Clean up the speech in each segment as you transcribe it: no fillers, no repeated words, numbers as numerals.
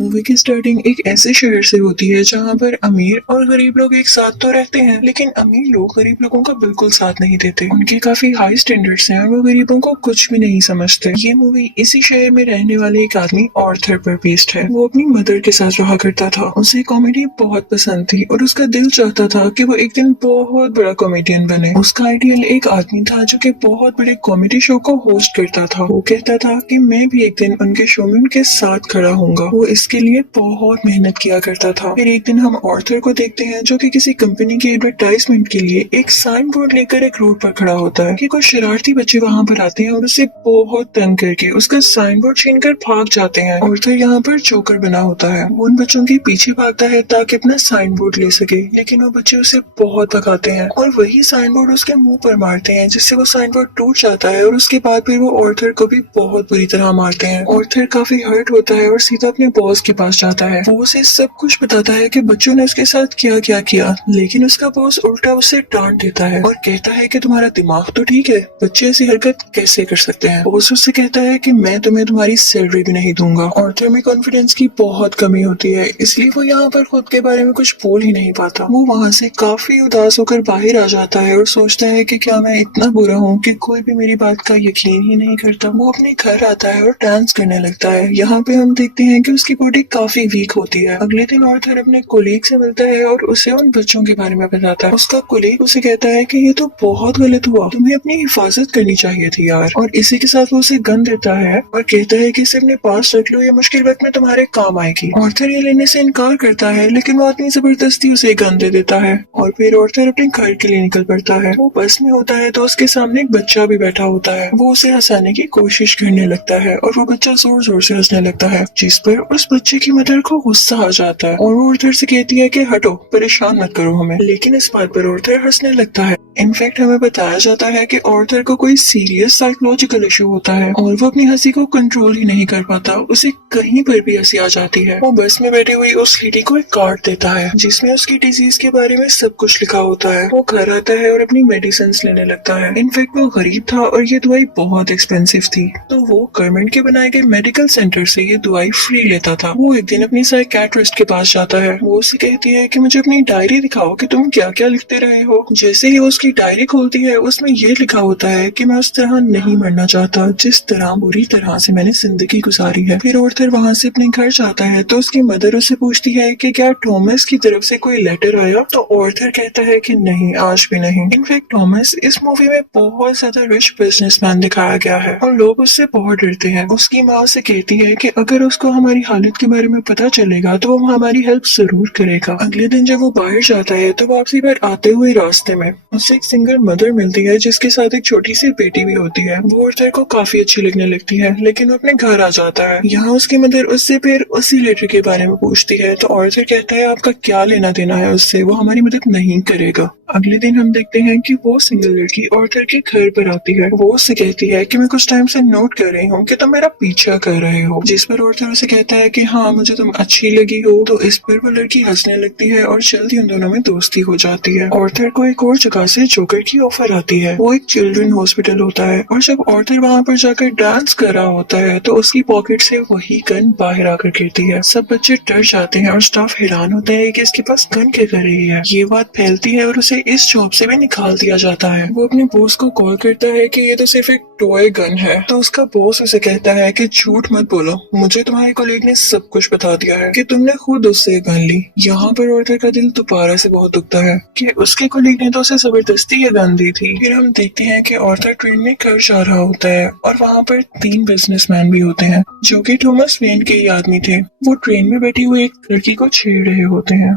Movie की starting एक ऐसे शहर से होती है जहाँ पर अमीर और गरीब लोग एक साथ तो रहते हैं, लेकिन अमीर लोग गरीब लोगों का बिल्कुल साथ नहीं देते। उनके काफी हाई स्टैंडर्ड्स हैं और वो गरीबों को कुछ भी नहीं समझते। ये मूवी इसी शहर में रहने वाले एक आदमी ऑर्थर पर बेस्ड है। वो अपनी मदर के साथ रहा करता था। उसे कॉमेडी बहुत पसंद थी और उसका दिल चाहता था कि वो एक दिन बहुत बड़ा कॉमेडियन बने। उसका आइडियल एक आदमी था जो कि बहुत बड़े कॉमेडी शो को होस्ट करता था। वो कहता था कि मैं भी एक दिन उनके शो में उनके साथ खड़ा होऊंगा। वो इसके लिए बहुत मेहनत किया करता था। फिर एक दिन हम ऑर्थर को देखते हैं जो कि किसी कंपनी की एडवर्टाइजमेंट के लिए एक साइन बोर्ड लेकर एक रोड पर खड़ा होता है कि कुछ शरारती बच्चे वहाँ पर आते हैं और उसे बहुत तंग करके उसका साइन बोर्ड छीन कर भाग जाते हैं। ऑर्थर यहाँ पर जोकर बना होता है। वो उन बच्चों के पीछे भागता है ताकि अपना साइन बोर्ड ले सके, लेकिन वो बच्चे उसे बहुत भगाते हैं और वही साइन बोर्ड उसके मुंह पर मारते हैं, जिससे वो साइन बोर्ड टूट जाता है और उसके बाद फिर वो ऑर्थर को भी बहुत बुरी तरह मारते हैं। ऑर्थर काफी हर्ट होता है और सीधा अपने बॉस के पास जाता है। वो उसे सब कुछ बताता है कि बच्चों ने उसके साथ क्या क्या किया, लेकिन उसका बॉस उल्टा उसे डांट देता है और कहता है कि तुम्हारा दिमाग तो ठीक है, बच्चे ऐसी हरकत कैसे कर सकते हैं। बॉस उससे कहता है कि मैं तुम्हें तुम्हारी सैलरी भी नहीं दूंगा। ऑर्थर में कॉन्फिडेंस की बहुत कमी होती है, इसलिए वो यहाँ पर खुद के बारे में कुछ बोल ही नहीं पाता। वो वहाँ से काफी उदास होकर बाहर आ जाता है और सोचता है कि क्या मैं इतना बुरा हूँ कि कोई भी मेरी बात का यकीन ही नहीं करता। वो अपने घर आता है और डांस करने लगता है। यहाँ पे हम देखते हैं कि उसकी बॉडी काफी वीक होती है। अगले दिन ऑर्थर अपने कोलीग से मिलता है और उसे उन बच्चों के बारे में बताता है। उसका कोलीग उसे कहता है कि ये तो बहुत गलत हुआ, तुम्हें अपनी हिफाजत करनी चाहिए थी यार। और इसी के साथ वो उसे गन देता है और कहता है कि इसे अपने पास रख लो, ये मुश्किल वक्त में तुम्हारे काम आएगी। ऑर्थर ये लेने से इनकार करता है, लेकिन वो आदमी जबरदस्ती उसे गन दे देता है और फिर ऑर्थर अपने घर के लिए निकल पड़ता है। वो बस में होता है तो उसके सामने एक बच्चा भी बैठा होता है। वो उसे हंसाने की कोशिश करने लगता है और वो बच्चा जोर जोर से हंसने लगता है, जिस पर उस बच्चे की मदर को गुस्सा आ जाता है और वो ऑर्थर से कहती है कि हटो, परेशान मत करो हमें। लेकिन इस बात पर ऑर्थर हंसने लगता है। इनफैक्ट हमें बताया जाता है कि ऑर्थर को कोई सीरियस साइकोलॉजिकल इशू होता है और वो अपनी हंसी को कंट्रोल ही नहीं कर पाता। उसे कहीं पर भी हंसी आ जाती है। वो बस में बैठी हुई उस लेडी को एक कार्ड देता है जिसमें उसकी डिजीज के बारे में सब कुछ लिखा होता है। वो घर आता है और अपनी मेडिसिन लेने लगता है। इनफैक्ट वो गरीब था और ये दवाई बहुत एक्सपेंसिव थी, तो वो गवर्नमेंट के बनाए गए मेडिकल सेंटर से ये दवाई फ्री लेता था। वो एक दिन अपनी साइकियाट्रिस्ट के पास जाता है। वो उसे कहती है कि मुझे अपनी डायरी दिखाओ कि तुम क्या क्या लिखते रहे हो। जैसे ही वो उसकी डायरी खोलती है उसमें ये लिखा होता है कि मैं उस तरह नहीं मरना चाहता जिस तरह बुरी तरह से मैंने जिंदगी गुजारी है। फिर ऑर्थर वहाँ से अपने घर जाता है तो उसकी मदर उससे पूछती है कि क्या थॉमस की तरफ से कोई लेटर आया, तो ऑर्थर कहता है कि नहीं, आज भी नहीं। इनफैक्ट थॉमस इस मूवी में बहुत ज्यादा रिच बिजनेसमैन दिखाया गया है और लोग उससे बहुत डरते हैं। उसकी माँ से कहती है कि अगर उसको हमारी हालत के बारे में पता चलेगा तो वो हमारी हेल्प जरूर करेगा। अगले दिन जब वो बाहर जाता है तो वापसी पर आते हुए रास्ते में उससे एक सिंगल मदर मिलती है जिसके साथ एक छोटी सी बेटी भी होती है। वो ऑर्थर को काफी अच्छी लगने लगती है, लेकिन वो अपने घर आ जाता है। यहाँ उसकी मदर उससे फिर उसी लेटर के बारे में पूछती है तो ऑर्थर कहता है आपका क्या लेना देना है उससे, वो हमारी मदद नहीं करेगा। अगले दिन हम देखते हैं कि वो सिंगल लड़की ऑर्थर के घर पर आती है। वो उससे कहती है कि मैं कुछ टाइम से नोट कर रही हूँ कि तुम मेरा पीछा कर रहे हो, जिस पर ऑर्थर उसे कहता है कि हाँ, मुझे तुम अच्छी लगी हो। तो इस पर वो लड़की हंसने लगती है और जल्दी उन दोनों में दोस्ती हो जाती है। ऑर्थर को एक और जगह से जोकर की ऑफर आती है। वो एक चिल्ड्रन हॉस्पिटल होता है और जब ऑर्थर वहाँ पर जाकर डांस कर रहा होता है तो उसकी पॉकेट से वही गन बाहर आकर गिरती है। सब बच्चे डर जाते हैं और स्टाफ हैरान होता है कि इसके पास गन क्या कर रही है। ये बात फैलती है और उसे इस जॉब से भी निकाल दिया जाता है। वो अपने बॉस को कॉल करता है कि ये तो सिर्फ एक टॉय गन है, तो उसका बॉस उसे कहता है कि झूठ मत बोलो, मुझे तुम्हारे कॉलीग ने सब कुछ बता दिया है कि तुमने खुद उससे गन ली। यहाँ पर ऑर्थर का दिल दोबारा से बहुत दुखता है कि उसके कॉलीग ने तो उसे जबरदस्ती ये गन दी थी। फिर हम देखते हैं कि ऑर्थर ट्रेन में घर जा रहा होता है और वहाँ पर 3 बिजनेसमैन भी होते हैं जो कि थॉमस वेन के ही आदमी थे। वो ट्रेन में बैठी हुई एक लड़की को छेड़ रहे होते हैं।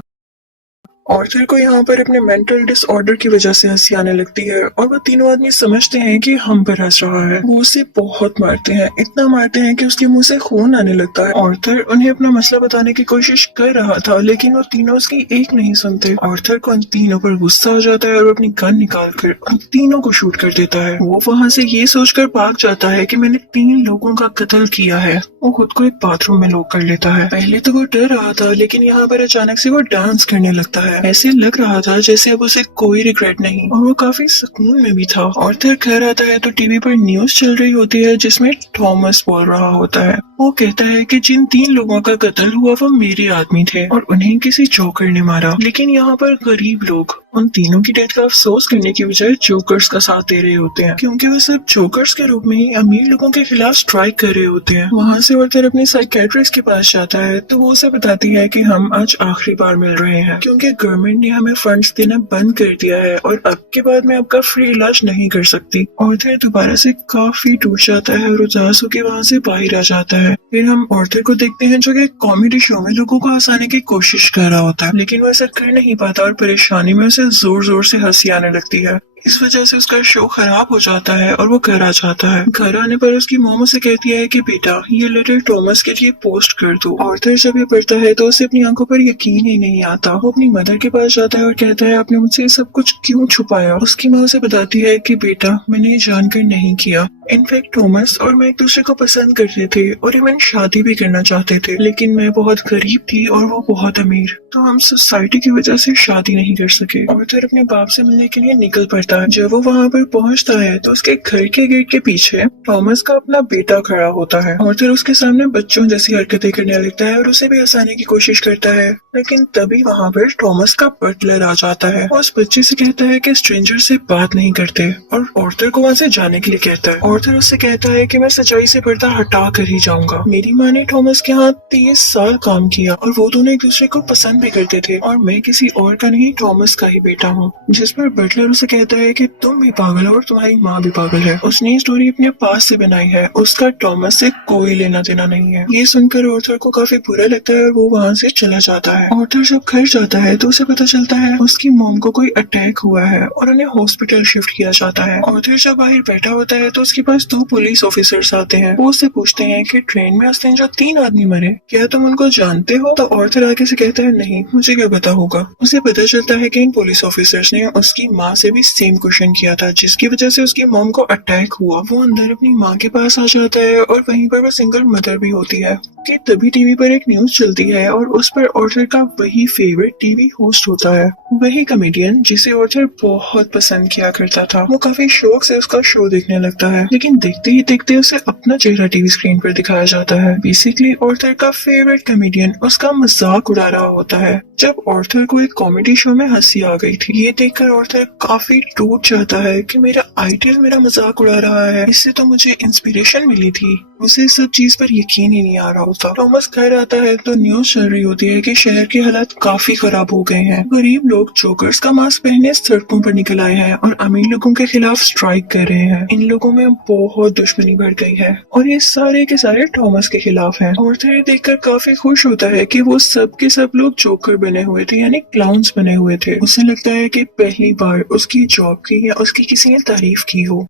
ऑर्थर को यहाँ पर अपने मेंटल डिसऑर्डर की वजह से हंसी आने लगती है और वो तीनों आदमी समझते हैं कि हम पर हंस रहा है। वो उसे बहुत मारते हैं, इतना मारते हैं कि उसके मुंह से खून आने लगता है। ऑर्थर उन्हें अपना मसला बताने की कोशिश कर रहा था, लेकिन वो तीनों उसकी एक नहीं सुनते। ऑर्थर को उन तीनों पर गुस्सा आ जाता है और अपनी गन निकाल कर उन तीनों को शूट कर देता है। वो वहाँ से ये सोचकर भाग जाता है कि मैंने 3 लोगों का कत्ल किया है। वो खुद को एक बाथरूम में लॉक कर लेता है। पहले तो वो डर रहा था, लेकिन यहाँ पर अचानक से वो डांस करने लगता है है। ऐसे लग रहा था जैसे अब उसे कोई रिग्रेट नहीं और वो काफी सुकून में भी था। ऑर्थर घर आता है तो टीवी पर न्यूज चल रही होती है जिसमें थॉमस बोल रहा होता है। वो कहता है कि जिन 3 लोगों का कत्ल हुआ वो मेरे आदमी थे और उन्हें किसी जोकर ने मारा। लेकिन यहाँ पर गरीब लोग उन तीनों की डेथ का अफसोस करने की बजाय जोकर्स का साथ दे रहे होते हैं, क्योंकि वो सब जोकर्स के रूप में ही अमीर लोगों के खिलाफ स्ट्राइक कर रहे होते हैं। वहाँ से ऑर्थर अपने साइकेट्रिस्ट के पास जाता है तो वो उसे बताती है कि हम आज आखिरी बार मिल रहे हैं, क्योंकि गवर्नमेंट ने हमें फंड्स देना बंद कर दिया है और अब के बाद मैं आपका फ्री इलाज नहीं कर सकती। ऑर्थर दोबारा से काफी टूट जाता है और उदास होकर वहाँ से बाहर आ जाता है। फिर हम ऑर्थर को देखते हैं जो कि कॉमेडी शो में लोगों को हंसाने की कोशिश कर रहा होता है, लेकिन वो ऐसा कर नहीं पाता और परेशानी में उसे जोर जोर से हंसी आने लगती है। इस वजह से उसका शो खराब हो जाता है और वो घर आ जाता है। घर आने पर उसकी मॉम उसे कहती है कि बेटा ये लेटर टॉमस के लिए पोस्ट कर दो। ऑर्थर जब ये पढ़ता है तो उसे अपनी आंखों पर यकीन ही नहीं आता। वो अपनी मदर के पास जाता है और कहता है आपने मुझसे सब कुछ क्यों छुपाया। उसकी माँ उसे बताती है कि बेटा मैंने ये जानकर नहीं किया। इनफैक्ट टॉमस और मैं एक दूसरे को पसंद करते थे और इवन शादी भी करना चाहते थे, लेकिन मैं बहुत गरीब थी और वो बहुत अमीर, तो हम सोसाइटी की वजह से शादी नहीं कर सके। ऑर्थर अपने बाप से मिलने के लिए निकल पड़ता है। जब वो वहाँ पर पहुँचता है तो उसके घर के गेट के पीछे टॉमस का अपना बेटा खड़ा होता है। ऑर्थर उसके सामने बच्चों जैसी हरकतें करने लगता है और उसे भी हंसाने की कोशिश करता है, लेकिन तभी वहाँ पर टॉमस का बटलर आ जाता है। वो उस बच्चे से कहता है कि स्ट्रेंजर से बात नहीं करते और ऑर्थर को वहाँ से जाने के लिए कहता है। ऑर्थर उससे कहता है कि मैं सच्चाई से पर्दा हटा कर ही जाऊंगा। मेरी माँ ने टॉमस के यहाँ 30 साल काम किया और वो दोनों एक दूसरे को पसंद भी करते थे और मैं किसी और का नहीं टॉमस का ही बेटा हूँ। जिस पर बटलर उसे कहता है कि तुम भी पागल हो और तुम्हारी माँ भी पागल है। उसने ये स्टोरी अपने पास से बनाई है, उसका टॉमस से कोई लेना देना नहीं है। ये सुनकर ऑर्थर को काफी बुरा लगता है और वो वहाँ से चला जाता है। ऑर्थर जब घर जाता है तो उसे पता चलता है उसकी मॉम को कोई अटैक हुआ है और उन्हें हॉस्पिटल शिफ्ट किया जाता है। ऑर्थर जब बाहर बैठा होता है तो उसके पास 2 पुलिस ऑफिसर्स आते हैं। वो उससे पूछते हैं कि ट्रेन में उस दिन जो 3 आदमी मरे क्या तुम उनको जानते हो। तो ऑर्थर आगे से कहता है नहीं, मुझे क्या पता होगा। उसे पता चलता है कि इन पुलिस ऑफिसर्स ने उसकी माँ से भी सेम क्वेश्चन किया था, जिसकी वजह से उसकी मॉम को अटैक हुआ। वो अंदर अपनी माँ के पास आ जाता है और वहीं पर वो सिंगल मदर भी होती है कि तभी टीवी पर एक न्यूज चलती है और उस पर ऑर्थर का वही फेवरेट टीवी होस्ट होता है, वही कॉमेडियन जिसे ऑर्थर बहुत पसंद किया करता था। वो काफी शौक से उसका शो देखने लगता है, लेकिन देखते ही देखते उसे अपना चेहरा टीवी स्क्रीन पर दिखाया जाता है। बेसिकली ऑर्थर का फेवरेट कॉमेडियन उसका मजाक उड़ा रहा होता है। जब ऑर्थर को एक कॉमेडी शो में हंसी आ गई थी, ये देखकर ऑर्थर काफी टूट जाता है कि मेरा आइडियल मेरा मजाक उड़ा रहा है, इससे तो मुझे इंस्पिरेशन मिली थी। उसे सब चीज पर यकीन ही नहीं आ रहा होता। टॉमस घर आता है तो न्यूज चल रही होती है कि शहर के हालात काफी खराब हो गए हैं। गरीब लोग जोकर्स का मास्क पहने सड़कों पर निकल आए हैं और अमीर लोगों के खिलाफ स्ट्राइक कर रहे हैं। इन लोगों में बहुत दुश्मनी बढ़ गई है और ये सारे के सारे टॉमस के खिलाफ हैं। ऑर्थर देखकर काफी खुश होता है कि वो सब के सब लोग जोकर बने हुए थे, यानी क्लाउन्स बने हुए थे। उसे लगता है कि पहली बार उसकी जॉब की या उसकी किसी ने तारीफ की हो।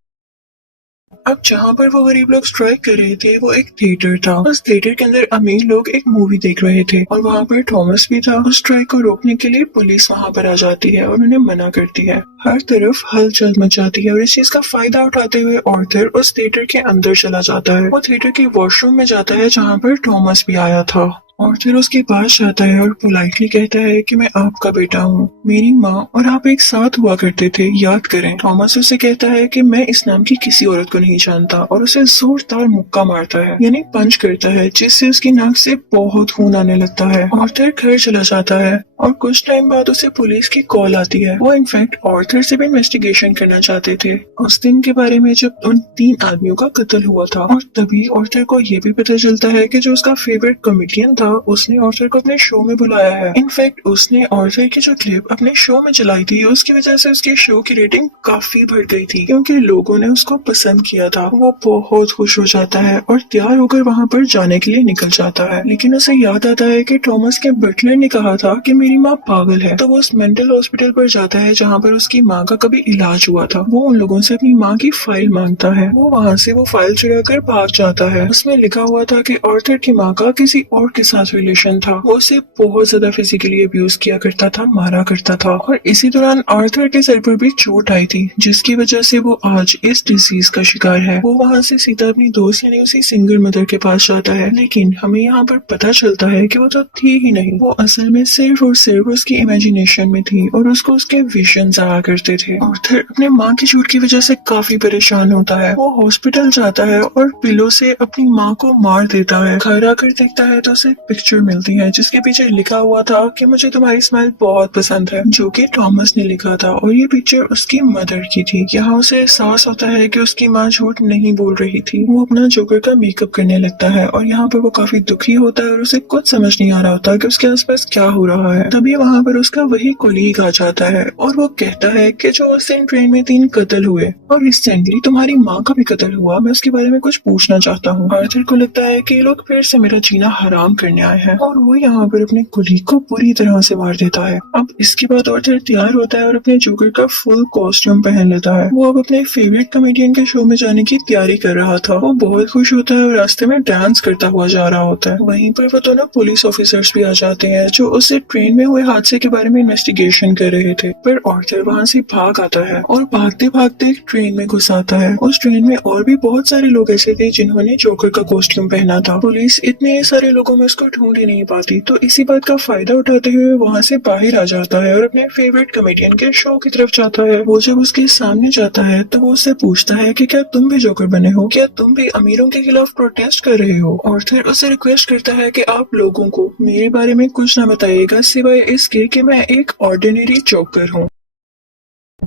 अब जहाँ पर वो गरीब लोग स्ट्राइक कर रहे थे वो एक थिएटर था। उस थिएटर के अंदर अमीर लोग एक मूवी देख रहे थे और वहाँ पर थॉमस भी था। उस स्ट्राइक को रोकने के लिए पुलिस वहाँ पर आ जाती है और उन्हें मना करती है। हर तरफ हलचल मच जाती है और इस चीज का फायदा उठाते हुए ऑर्थर उस थिएटर के अंदर चला जाता है। वो थिएटर के वॉशरूम में जाता है जहाँ पर थॉमस भी आया था। ऑर्थर उसके पास जाता है और पोलाइटली कहता है कि मैं आपका बेटा हूँ, मेरी माँ और आप एक साथ हुआ करते थे, याद करें। थॉमस उसे कहता है कि मैं इस नाम की किसी औरत को नहीं जानता और उसे जोरदार मुक्का मारता है, यानी पंच करता है, जिससे उसकी नाक से बहुत खून आने लगता है। ऑर्थर घर चला जाता है और कुछ टाइम बाद उसे पुलिस की कॉल आती है। वो इनफैक्ट ऑर्थर से भी इन्वेस्टिगेशन करना चाहते थे उस दिन के बारे में जब उन 3 आदमियों का कत्ल हुआ था। और तभी ऑर्थर को ये भी पता चलता है कि जो उसका फेवरेट कॉमेडियन था उसने ऑर्थर को अपने शो में बुलाया है। इनफैक्ट उसने ऑर्थर की जो क्लिप अपने शो में चलाई थी उसकी वजह से उसके शो की रेटिंग काफी बढ़ गई थी, क्योंकि लोगों ने उसको पसंद किया था। वो बहुत खुश हो जाता है और तैयार होकर वहाँ पर जाने के लिए निकल जाता है, लेकिन उसे याद आता है कि थॉमस के बटलर ने कहा था कि मेरी माँ पागल है। तो वो उस मेंटल हॉस्पिटल पर जाता है जहाँ पर उसकी माँ का कभी इलाज हुआ था। वो उन लोगों से अपनी माँ की फाइल मांगता है। वो वहाँ से वो फाइल चुरा कर भाग जाता है। उसमें लिखा हुआ था कि ऑर्थर की माँ का किसी और के साथ साथ रिलेशन था वो उसे बहुत ज्यादा फिजिकली अब्यूज किया करता था, मारा करता था। और इसी दौरान आर्थर के सर पर भी चोट आई थी जिसकी वजह से वो आज इस डिजीज का शिकार है। वो वहाँ से सीधा अपनी दोस्त यानी उसी सिंगल मदर के पास जाता है, लेकिन हमें यहाँ पर पता चलता है कि वो तो थी ही नहीं, वो असल में सिर्फ और सिर्फ उसकी इमेजिनेशन में थी और उसको उसके विजन्स आया करते थे। आर्थर अपने माँ की चोट की वजह से काफी परेशान होता है। वो हॉस्पिटल जाता है और पिलो से अपनी माँ को मार देता है। घर आकर देखता है तो उसे एक पिक्चर मिलती है जिसके पीछे लिखा हुआ था कि मुझे तुम्हारी स्माइल बहुत पसंद है, जो कि थॉमस ने लिखा था और ये पिक्चर उसकी मदर की थी। यहाँ उसे एहसास होता है कि उसकी माँ झूठ नहीं बोल रही थी। वो अपना जोकर का मेकअप करने लगता है और यहाँ पर वो काफी दुखी होता है और उसे कुछ समझ नहीं आ रहा होता कि उसके आसपास क्या हो रहा है। तभी वहाँ पर उसका वही कोलीग आ जाता है और वो कहता है कि जो उस दिन ट्रेन में 3 कत्ल हुए और रिसेंटली तुम्हारी माँ का भी कत्ल हुआ, मैं उसके बारे में कुछ पूछना चाहता हूँ। आर्थर को लगता है कि ये लोग फिर से मेरा जीना हराम करने आए हैं और वो यहाँ पर अपने कोलीग को पूरी तरह से मार देता है। अब इसके बाद आर्थर तैयार होता है और अपने जोकर का फुल कॉस्ट्यूम पहन लेता है। वो अब अपने फेवरेट कॉमेडियन के शो में जाने की तैयारी कर रहा था। वो बहुत खुश होता है और रास्ते में डांस करता हुआ जा रहा होता है। वहीं पर वो दोनों पुलिस ऑफिसर्स भी आ जाते हैं जो उससे ट्रेन में हुए हादसे के बारे में इन्वेस्टिगेशन कर रहे थे। पर आर्थर वहाँ से भाग आता है और भागते भागते एक ट्रेन में घुस आता है। उस ट्रेन में और भी बहुत सारे लोग ऐसे थे जिन्होंने जोकर का कॉस्ट्यूम पहना था। पुलिस इतने सारे लोगों में उसको ढूंढ ही नहीं पाती, तो इसी बात का फायदा उठाते हुए वहाँ से बाहर आ जाता है और अपने फेवरेट कॉमेडियन के शो की तरफ जाता है। वो जब उसके सामने जाता है तो वो उससे पूछता है कि क्या तुम भी जोकर बने हो, क्या तुम भी अमीरों के खिलाफ प्रोटेस्ट कर रहे हो। और फिर उसे रिक्वेस्ट करता है कि आप लोगों को मेरे बारे में कुछ ना बताइएगा सिवाय इसके कि मैं एक ऑर्डिनरी जोकर हूँ।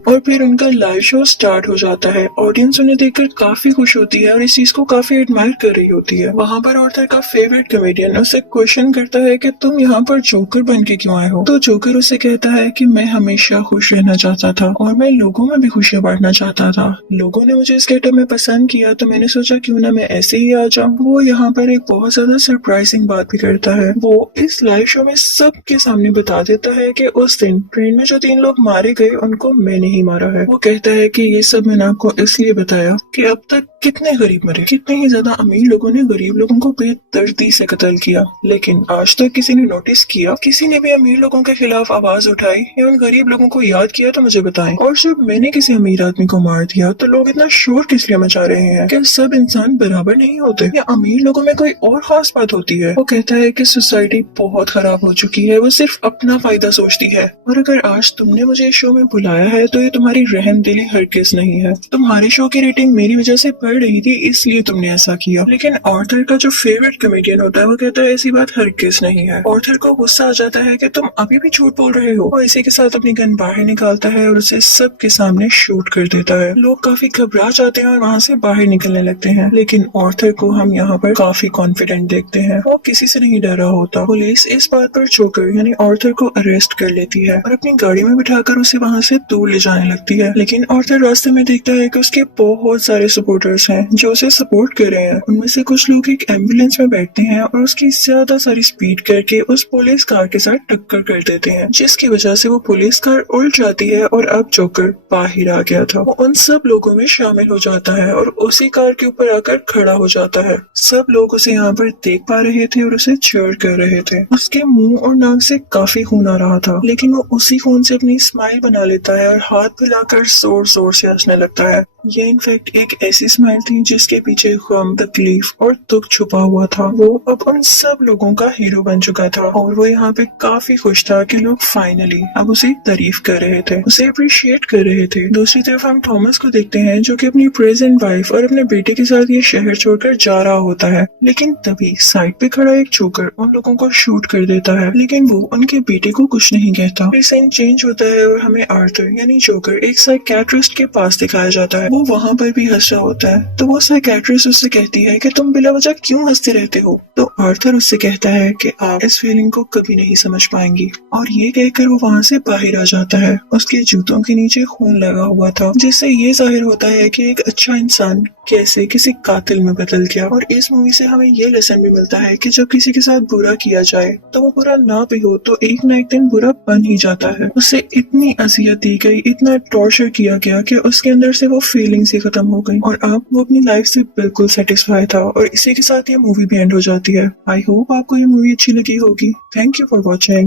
और फिर उनका लाइव शो स्टार्ट हो जाता है। ऑडियंस उन्हें देखकर काफी खुश होती है और इस चीज को काफी एडमायर कर रही होती है। वहाँ पर आर्थर का फेवरेट कॉमेडियन उससे क्वेश्चन करता है कि तुम यहाँ पर जोकर बन के क्यों आए हो। तो जोकर उससे कहता है कि मैं हमेशा खुश रहना चाहता था और मैं लोगों में भी खुशियाँ बांटना चाहता था। लोगों ने मुझे इस गेटअप में पसंद किया तो मैंने सोचा क्यों ना मैं ऐसे ही आ जाऊँ। वो यहाँ पर एक बहुत ज्यादा सरप्राइजिंग बात भी करता है। वो इस लाइव शो में सबके सामने बता देता है कि उस दिन ट्रेन में जो 3 लोग मारे गए उनको मैंने ही मारा है। वो कहता है कि ये सब मैंने आपको इसलिए बताया कि अब तक कितने गरीब मरे, कितने ही ज्यादा अमीर लोगों ने गरीब लोगों को बेदर्दी से कत्ल किया, लेकिन आज तक किसी ने नोटिस किया, किसी ने भी अमीर लोगों के खिलाफ आवाज उठाई या उन गरीब लोगों को याद किया तो मुझे बताएं। और जब मैंने किसी अमीर आदमी को मार दिया तो लोग इतना शोर किस लिए मचा रहे हैं? क्या सब इंसान बराबर नहीं होते या अमीर लोगों में कोई और खास बात होती है? वो कहता है कि सोसाइटी बहुत खराब हो चुकी है, वो सिर्फ अपना फायदा सोचती है और अगर आज तुमने मुझे इस शो में बुलाया है तो ये तुम्हारी रहमदिली हरगिज नहीं है। तुम्हारे शो की रेटिंग मेरी वजह से बढ़ रही थी इसलिए तुमने ऐसा किया। लेकिन आर्थर का जो फेवरेट कॉमेडियन होता है वो कहता है ऐसी बात हरगिज नहीं है। आर्थर को गुस्सा आ जाता है कि तुम अभी भी झूठ बोल रहे हो और इसी के साथ अपनी गन बाहर निकालता है और उसे सबके सामने शूट कर देता है। लोग काफी घबरा जाते हैं और वहाँ से बाहर निकलने लगते हैं, लेकिन आर्थर को हम यहाँ पर काफी कॉन्फिडेंट देखते हैं। वो किसी से नहीं डरा होता। पुलिस इस बात पर जोकर यानी आर्थर को अरेस्ट कर लेती है और अपनी गाड़ी में बिठाकर उसे वहाँ से दूर ले जाने लगती है। लेकिन आर्थर रास्ते में देखता है कि उसके बहुत सारे सपोर्टर्स हैं जो उसे सपोर्ट कर रहे हैं। उनमें से कुछ लोग एक एम्बुलेंस में बैठते हैं और उसकी ज्यादा सारी स्पीड करके उस पुलिस कार के साथ टक्कर कर देते हैं, जिसकी वजह से वो पुलिस कार उल्ट जाती है और अब जोकर बाहर आ गया था। वो उन सब लोगों में शामिल हो जाता है और उसी कार के ऊपर आकर खड़ा हो जाता है। सब लोग उसे यहाँ पर देख पा रहे थे और उसे चीयर कर रहे थे। उसके मुंह और नाक से काफी खून आ रहा था, लेकिन वो उसी खून से अपनी स्माइल बना लेता है और हाथ फैलाकर जोर जोर से हंसने लगता है। ये इनफैक्ट एक ऐसी स्माइल थी जिसके पीछे गम, तकलीफ और दुख छुपा हुआ था। वो अब उन सब लोगों का हीरो बन चुका था और वो यहाँ पे काफी खुश था कि लोग फाइनली अब उसे तारीफ कर रहे थे, उसे अप्रिशिएट कर रहे थे। दूसरी तरफ हम थॉमस को देखते हैं जो कि अपनी प्रेजेंट वाइफ और अपने बेटे के साथ ये शहर छोड़कर जा रहा होता है, लेकिन तभी साइड पे खड़ा एक जोकर उन लोगों को शूट कर देता है, लेकिन वो उनके बेटे को कुछ नहीं कहता। फिर सीन चेंज होता है और हमें आर्थर यानी जोकर एक साइकियाट्रिस्ट के पास दिखाया जाता है। वो वहाँ पर भी हंस रहा होता है, तो वो साइकियाट्रिस्ट उससे कहती है कि तुम बिला वजह क्यों हंसते रहते हो। तो आर्थर उससे कहता है कि आप इस फीलिंग को कभी नहीं समझ पाएंगी, और ये कहकर वो वहाँ से बाहर आ जाता है। उसके जूतों के नीचे खून लगा हुआ था, जिससे ये जाहिर होता है कि एक अच्छा इंसान कैसे किसी कातिल में बदल गया। और इस मूवी से हमें ये लेसन भी मिलता है कि जब किसी के साथ बुरा किया जाए तो वो बुरा ना भी हो तो एक ना एक दिन बुरा बन ही जाता है। उसे इतनी अजियत दी गई, इतना टॉर्चर किया गया कि उसके अंदर से वो फीलिंग्स ही खत्म हो गई और अब वो अपनी लाइफ से बिल्कुल सेटिस्फाई था। और इसी के साथ ये मूवी भी एंड हो जाती है। आई होप आपको ये मूवी अच्छी लगी होगी। Thank you for watching.